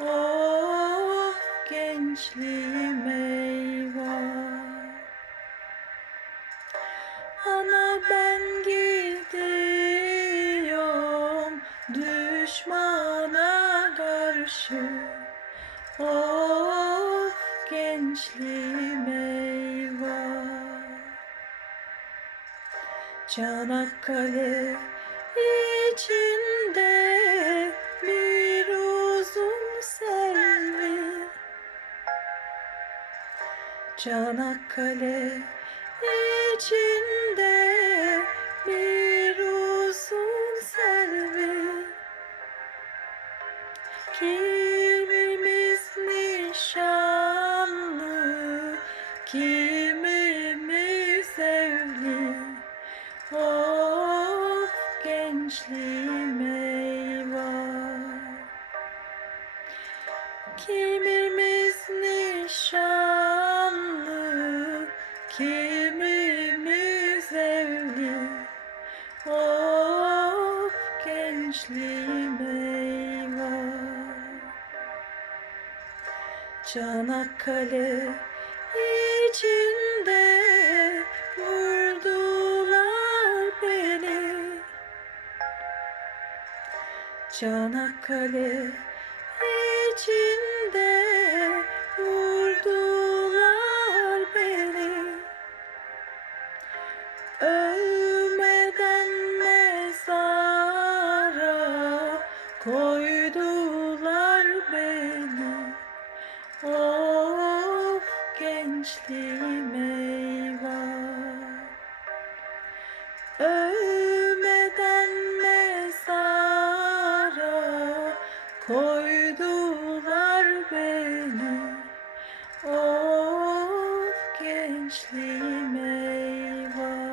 Of gençliğim eyvah. Ana ben gidiyorum düşmana karşı. Of gençliğim eyvah. Çanakkale içinde Çanakkale içinde bir uzun selvi. Kimimiz nişanlı, kimimiz evli. Of gençliğim eyvah. Kimimiz gençliğim eyvah. Çanakkale içinde vurdular beni. Çanakkale içinde vurdular gençliği meyva Övmeden mezara koydular beni. Of gençliği meyva